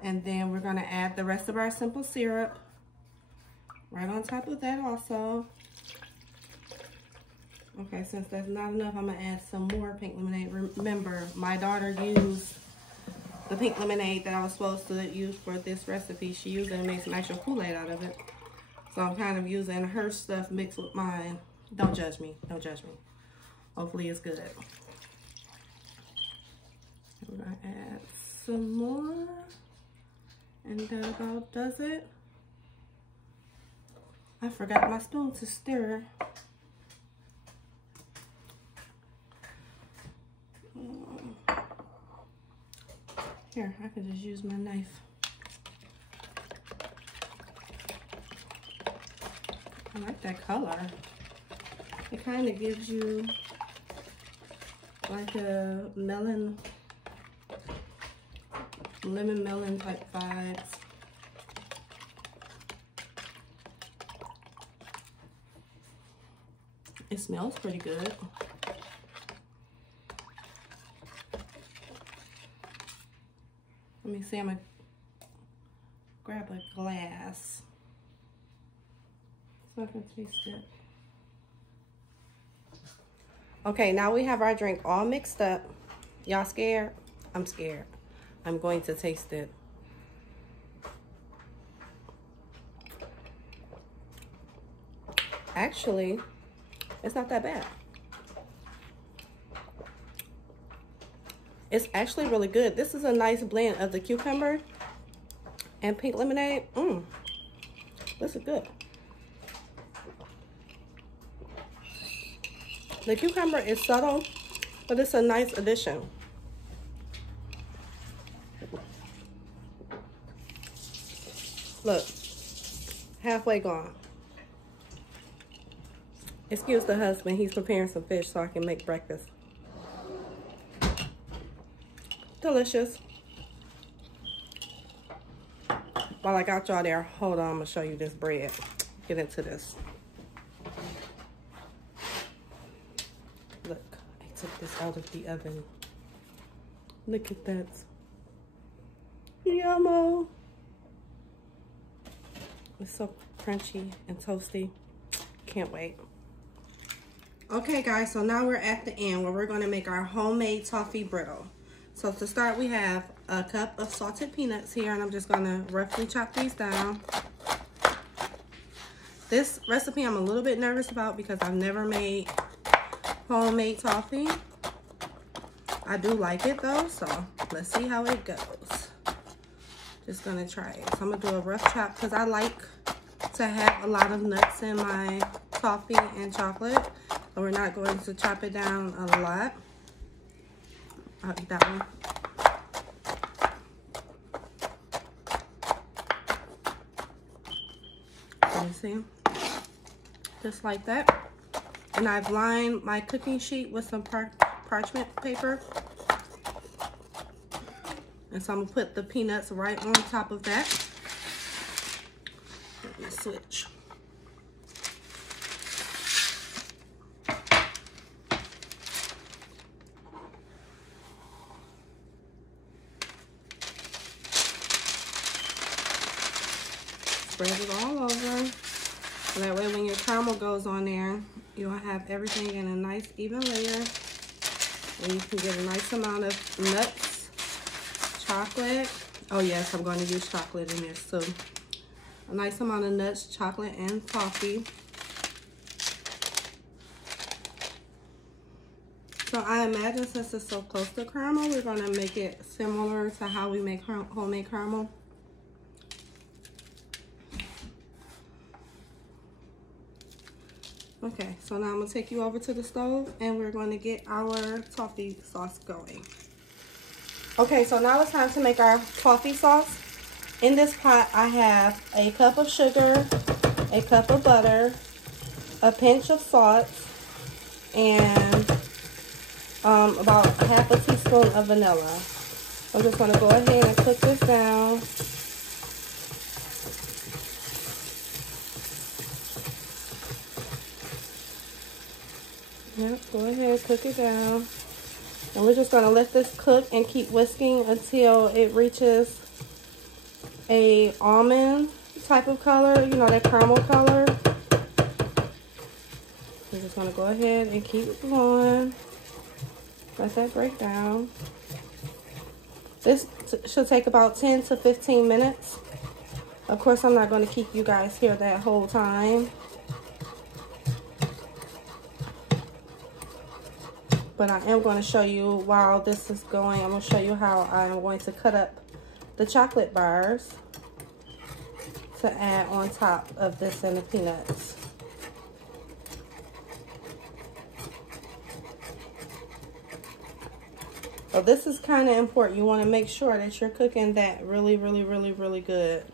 And then we're gonna add the rest of our simple syrup right on top of that also. Okay, since that's not enough, I'm gonna add some more pink lemonade. Remember, my daughter used the pink lemonade that I was supposed to use for this recipe. She used it and made some actual Kool-Aid out of it. So I'm kind of using her stuff mixed with mine. Don't judge me, don't judge me. Hopefully it's good. We're gonna add some more. And that about does it. I forgot my spoon to stir. Here, I can just use my knife. I like that color. It kind of gives you like a lemon melon type vibes. It smells pretty good. Let me see, I'm gonna grab a glass so I can taste it. Okay, now we have our drink all mixed up. Y'all scared? I'm scared. I'm going to taste it. Actually, it's not that bad. It's actually really good. This is a nice blend of the cucumber and pink lemonade. This is good. The cucumber is subtle, but it's a nice addition. Look, halfway gone. Excuse the husband, he's preparing some fish so I can make breakfast. Delicious. While I got y'all there, hold on, I'm gonna show you this bread. Get into this. Look, I took this out of the oven. Look at that. Yummo. It's so crunchy and toasty. Can't wait. Okay guys, so now we're at the end where we're gonna make our homemade toffee brittle. So to start, we have a cup of salted peanuts here, and I'm just gonna roughly chop these down. This recipe I'm a little bit nervous about because I've never made homemade toffee. I do like it though, so let's see how it goes. Just gonna try it. So I'm gonna do a rough chop because I like to have a lot of nuts in my toffee and chocolate. But we're not going to chop it down a lot. I'll eat that one. Let me see. Just like that. And I've lined my cooking sheet with some parchment paper. And so I'm gonna put the peanuts right on top of that. Let me switch. Spread it all over. So that way when your caramel goes on there, you'll have everything in a nice even layer. And you can get a nice amount of nuts, chocolate. Oh yes, I'm going to use chocolate in this too. A nice amount of nuts, chocolate, and toffee. So I imagine since it's so close to caramel, we're going to make it similar to how we make homemade caramel. Okay, so now I'm going to take you over to the stove and we're going to get our toffee sauce going. Okay, so now it's time to make our toffee sauce. In this pot, I have a cup of sugar, a cup of butter, a pinch of salt, and about half a teaspoon of vanilla. I'm just going to go ahead and cook this down. Yep, go ahead, cook it down. And we're just going to let this cook and keep whisking until it reaches a almond type of color, you know, that caramel color. We're just going to go ahead and keep it going. Let that break down. This should take about 10 to 15 minutes. Of course, I'm not going to keep you guys here that whole time. But I am going to show you while this is going, I'm going to show you how I'm going to cut up the chocolate bars to add on top of this and the peanuts. So this is kind of important. You want to make sure that you're cooking that really good.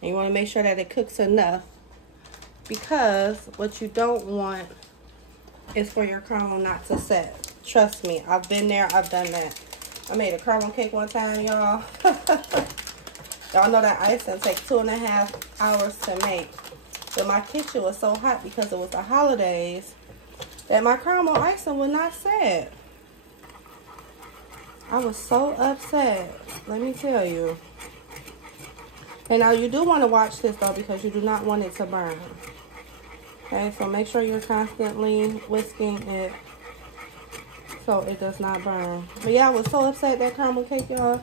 And you want to make sure that it cooks enough, because what you don't want is for your caramel not to set. Trust me, I've been there, I've done that. I made a caramel cake one time, y'all. Y'all know that icing takes 2.5 hours to make. But my kitchen was so hot because it was the holidays that my caramel icing would not set. I was so upset, let me tell you. And now you do want to watch this though, because you do not want it to burn. Okay, so make sure you're constantly whisking it so it does not burn. But yeah, I was so upset that caramel cake, y'all.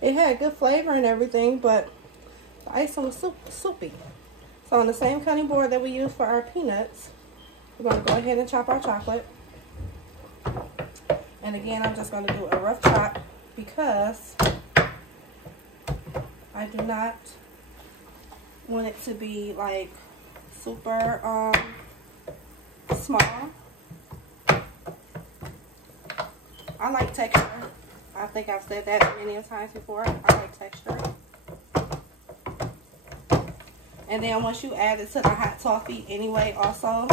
It had good flavor and everything, but the icing was soupy. So on the same cutting board that we use for our peanuts, we're going to go ahead and chop our chocolate. And again, I'm just going to do a rough chop because I do not want it to be like super small. I like texture. I think I've said that many times before. I like texture. And then once you add it to the hot toffee anyway, also,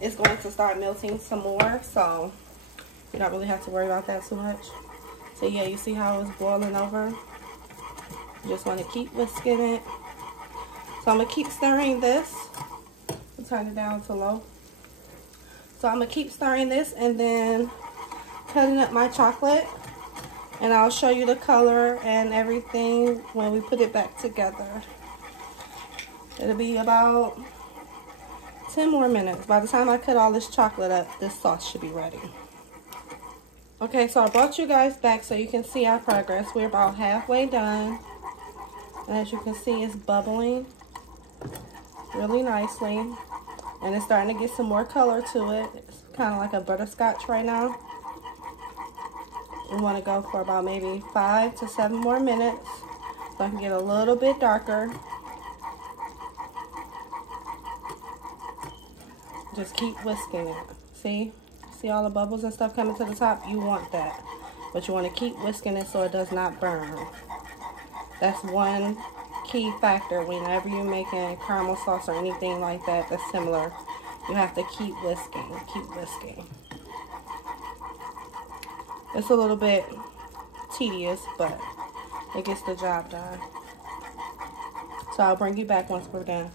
it's going to start melting some more. So you don't really have to worry about that too much. So yeah, you see how it's boiling over? You just want to keep whisking it. So I'm going to keep stirring this. I'll turn it down to low. So I'm going to keep stirring this and then cutting up my chocolate. And I'll show you the color and everything when we put it back together. It'll be about 10 more minutes. By the time I cut all this chocolate up, this sauce should be ready. Okay, so I brought you guys back so you can see our progress. We're about halfway done. And as you can see, it's bubbling. really nicely. And it's starting to get some more color to it. It's kind of like a butterscotch right now. We want to go for about maybe 5 to 7 more minutes so I can get a little bit darker. Just keep whisking it. See all the bubbles and stuff coming to the top? You want that, but you want to keep whisking it so it does not burn. That's one key factor whenever you're making caramel sauce or anything like that that's similar. You have to keep whisking. It's a little bit tedious, but it gets the job done. So I'll bring you back once we're done.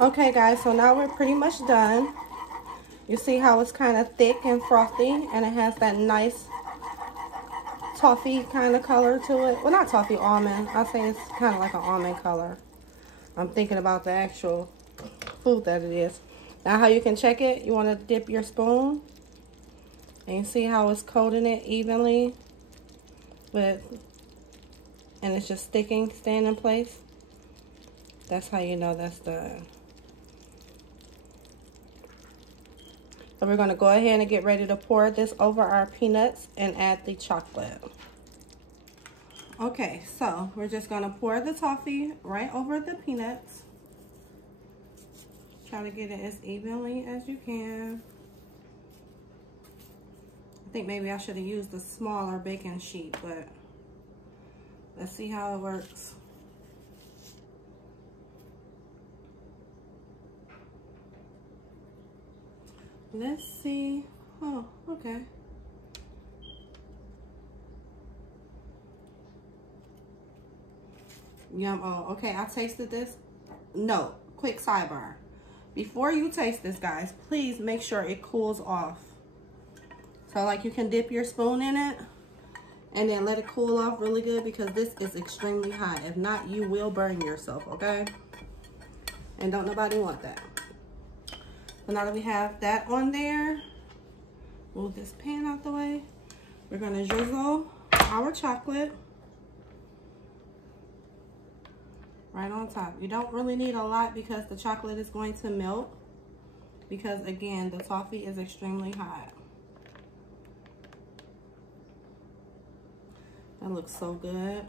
Okay guys, so now we're pretty much done. You see how it's kind of thick and frothy, and it has that nice toffee kind of color to it. Well, not toffee, almond. I'll say it's kind of like an almond color. I'm thinking about the actual food that it is. Now how you can check it, you want to dip your spoon, and you see how it's coating it evenly and it's just staying in place. That's how you know that's done. So we're going to go ahead and get ready to pour this over our peanuts and add the chocolate. Okay, so we're just going to pour the toffee right over the peanuts. Try to get it as evenly as you can. I think maybe I should have used a smaller baking sheet, but let's see how it works. Let's see. Oh, okay. Yum. Oh, okay. I tasted this. No, quick sidebar. Before you taste this, guys, please make sure it cools off. So, like, you can dip your spoon in it and then let it cool off really good, because this is extremely hot. If not, you will burn yourself, okay? And don't nobody want that. So now that we have that on there, move this pan out the way. We're gonna drizzle our chocolate right on top. You don't really need a lot because the chocolate is going to melt, because again, the toffee is extremely hot. That looks so good.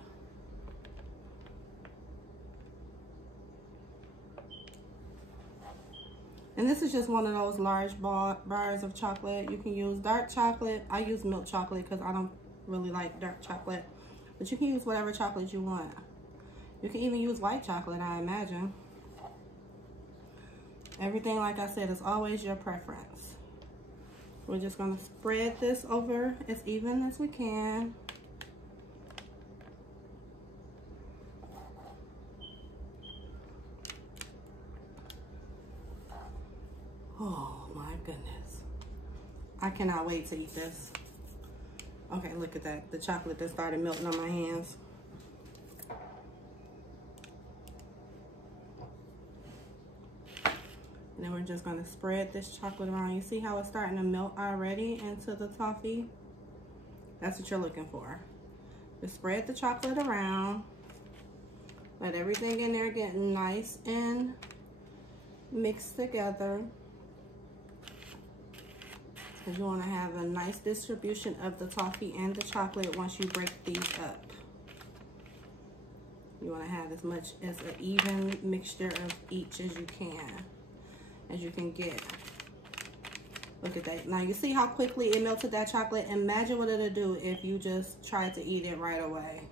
And this is just one of those large bars of chocolate. You can use dark chocolate. I use milk chocolate because I don't really like dark chocolate. But you can use whatever chocolate you want. You can even use white chocolate, I imagine. Everything, like I said, is always your preference. We're just going to spread this over as even as we can. Oh my goodness. I cannot wait to eat this. Okay, look at that. The chocolate that started melting on my hands. And then we're just going to spread this chocolate around. You see how it's starting to melt already into the toffee? That's what you're looking for. Just spread the chocolate around. Let everything in there get nice and mixed together. You want to have a nice distribution of the toffee and the chocolate once you break these up. You want to have as much as an even mixture of each as you can get. Look at that. Now you see how quickly it melted that chocolate? Imagine what it'll do if you just tried to eat it right away.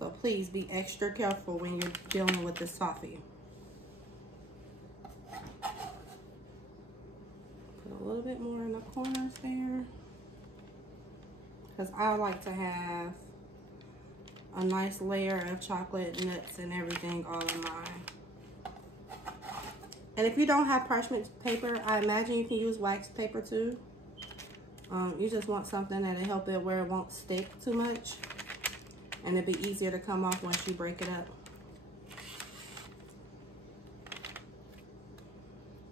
So please be extra careful when you're dealing with this toffee. A little bit more in the corners there, because I like to have a nice layer of chocolate, nuts, and everything all in mine. And if you don't have parchment paper, I imagine you can use wax paper too. You just want something that'll help it where it won't stick too much, and it'll be easier to come off once you break it up.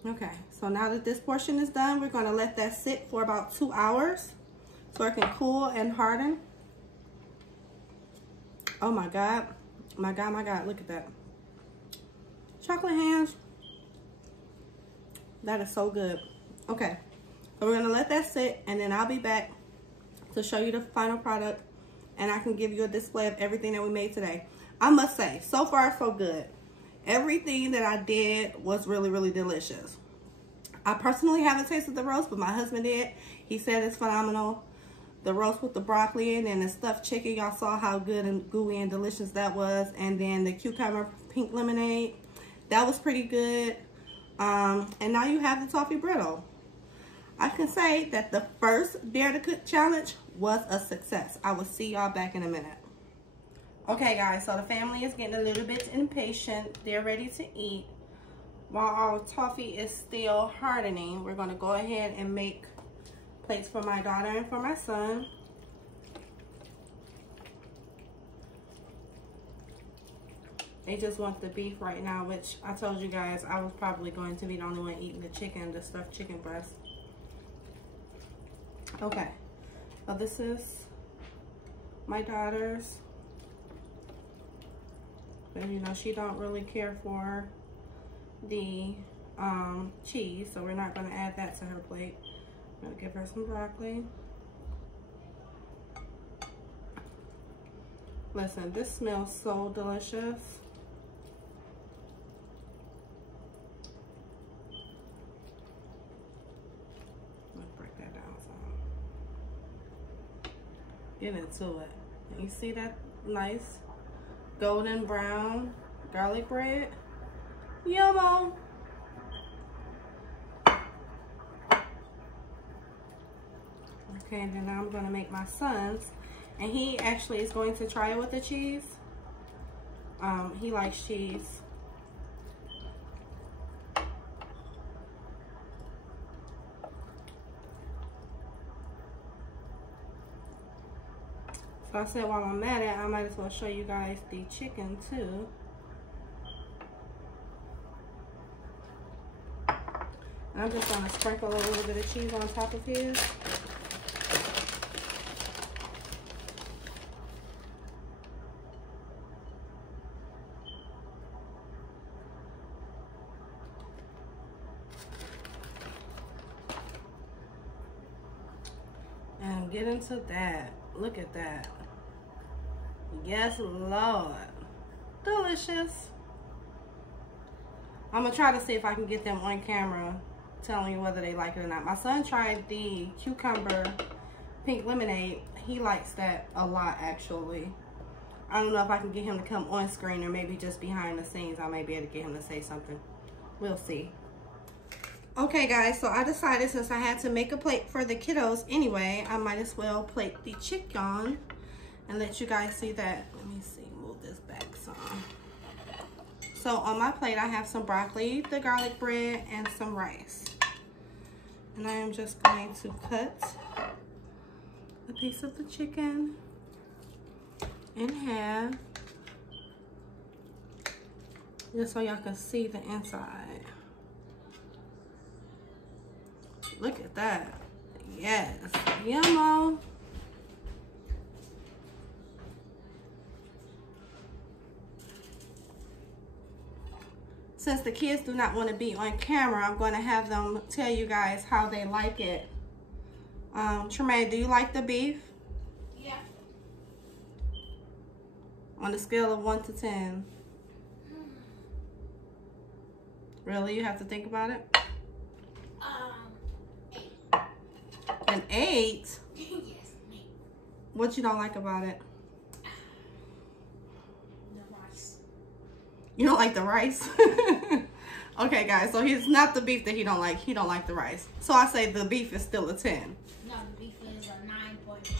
Okay, so now that this portion is done, we're going to let that sit for about 2 hours so it can cool and harden. Oh my God, My God, look at that. Chocolate hands. That is so good. Okay, so we're gonna let that sit, and then I'll be back to show you the final product, and I can give you a display of everything that we made today. I must say, so far so good. Everything that I did was really, really delicious. I personally haven't tasted the roast, but my husband did. He said it's phenomenal. The roast with the broccoli in and the stuffed chicken, y'all saw how good and gooey and delicious that was. And then the cucumber pink lemonade, that was pretty good. And now you have the Toffee Brittle. I can say that the first Dare to Cook challenge was a success. I will see y'all back in a minute. Okay guys, so the family is getting a little bit impatient. They're ready to eat. While our toffee is still hardening, we're gonna go ahead and make plates for my daughter and for my son. They just want the beef right now, which I told you guys I was probably going to be the only one eating the chicken, the stuffed chicken breast. Okay, so this is my daughter's. And you know, she don't really care for the cheese, so we're not gonna add that to her plate. I'm gonna give her some broccoli. Listen, this smells so delicious. Get into it. You see that nice golden brown garlic bread? Yummo! Okay, and then I'm gonna make my son's, and he actually is going to try it with the cheese. He likes cheese. So I said while I'm at it, I might as well show you guys the chicken too. And I'm just gonna sprinkle a little bit of cheese on top of his. And get into that. Look at that. Yes, Lord. Delicious. I'm gonna try to see if I can get them on camera telling you whether they like it or not. My son tried the cucumber pink lemonade. He likes that a lot, actually. I don't know if I can get him to come on screen or maybe just behind the scenes. I may be able to get him to say something. We'll see. Okay guys, so I decided since I had to make a plate for the kiddos anyway, I might as well plate the chicken and let you guys see that. Let me see, move this back some. So on my plate I have some broccoli, the garlic bread, and some rice. And I am just going to cut a piece of the chicken in half, just so y'all can see the inside. Look at that. Yes. Yummo. Since the kids do not want to be on camera, I'm going to have them tell you guys how they like it. Tremaine, do you like the beef? Yeah. On a scale of 1 to 10. Really? You have to think about it? 8. An 8? Yes, 8. What you don't like about it? The rice. You don't like the rice? Okay, guys, so it's not the beef that he don't like. He don't like the rice. So I say the beef is still a 10. No, the beef is a 9.5.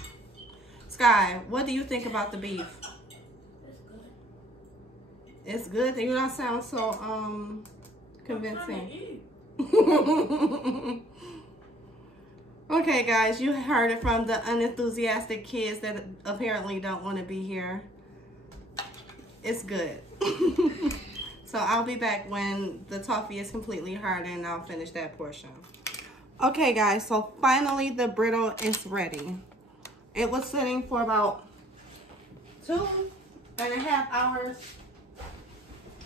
Sky, what do you think about the beef? It's good. It's good? You don't sound so convincing. Okay, guys, you heard it from the unenthusiastic kids that apparently don't want to be here. It's good. So I'll be back when the toffee is completely hard and I'll finish that portion. Okay, guys, so finally the brittle is ready. It was sitting for about 1.5 hours.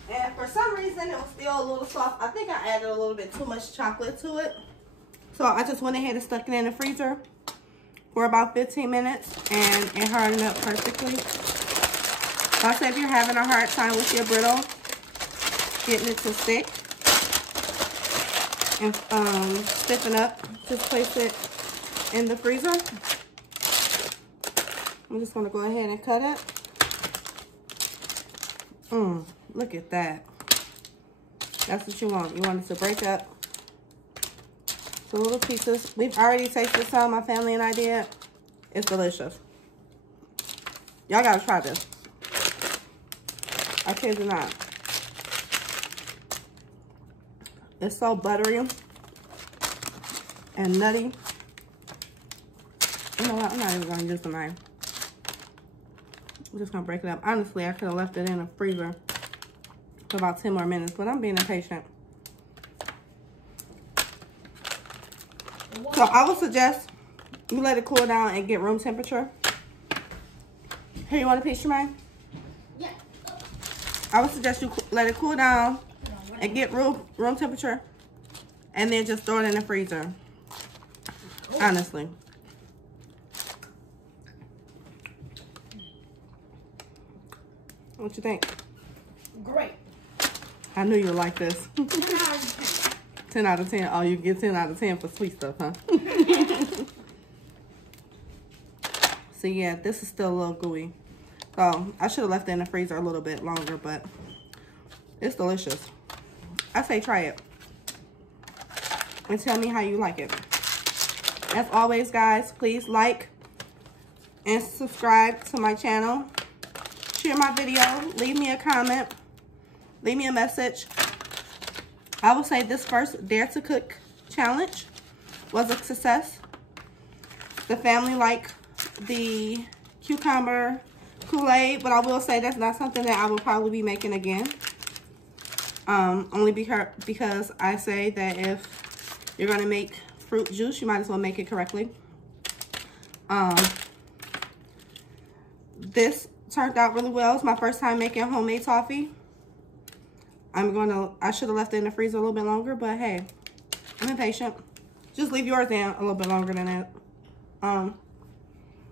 And for some reason, it was still a little soft. I think I added a little bit too much chocolate to it. So I just went ahead and stuck it in the freezer for about 15 minutes. And it hardened up perfectly. So I say if you're having a hard time with your brittle, getting it to stick and stiffen up, just place it in the freezer. I'm just gonna go ahead and cut it. Look at that. That's what you want. You want it to break up to little pieces. We've already tasted some, my family and I did. It's delicious. Y'all gotta try this. I kid you not. It's so buttery and nutty. You know what? I'm not even gonna use the knife. I'm just gonna break it up. Honestly, I could have left it in the freezer for about 10 more minutes, but I'm being impatient. So I would suggest you let it cool down and get room temperature. Here, you want a piece, Jermaine? Yeah. I would suggest you let it cool down and get room temperature, and then just throw it in the freezer. Honestly. What you think? Great. I knew you would like this. 10 out of 10. 10 out of 10. Oh, you get 10 out of 10 for sweet stuff, huh? So yeah, this is still a little gooey. So I should have left it in the freezer a little bit longer, but it's delicious. I say try it and tell me how you like it. As always, guys, please like and subscribe to my channel. Share my video. Leave me a comment. Leave me a message. I will say this first Dare to Cook challenge was a success. The family liked the cucumber Kool-Aid, but I will say that's not something that I will probably be making again. Only because I say that if you're going to make fruit juice, you might as well make it correctly. This turned out really well. It's my first time making homemade toffee. I should have left it in the freezer a little bit longer, but hey, I'm impatient. Just leave yours in a little bit longer than that.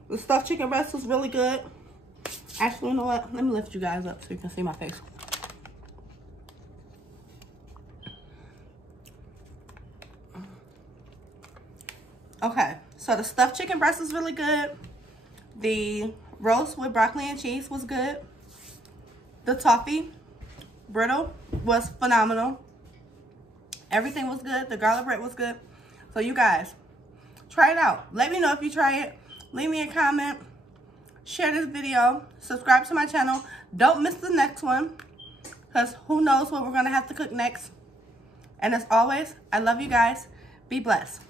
The stuffed chicken breast was really good. Actually, you know what? Let me lift you guys up so you can see my face. Okay, so the stuffed chicken breast is really good. The roast with broccoli and cheese was good. The toffee brittle was phenomenal. Everything was good. The garlic bread was good. So you guys, try it out. Let me know if you try it. Leave me a comment. Share this video. Subscribe to my channel. Don't miss the next one, because who knows what we're going to have to cook next. And as always, I love you guys. Be blessed.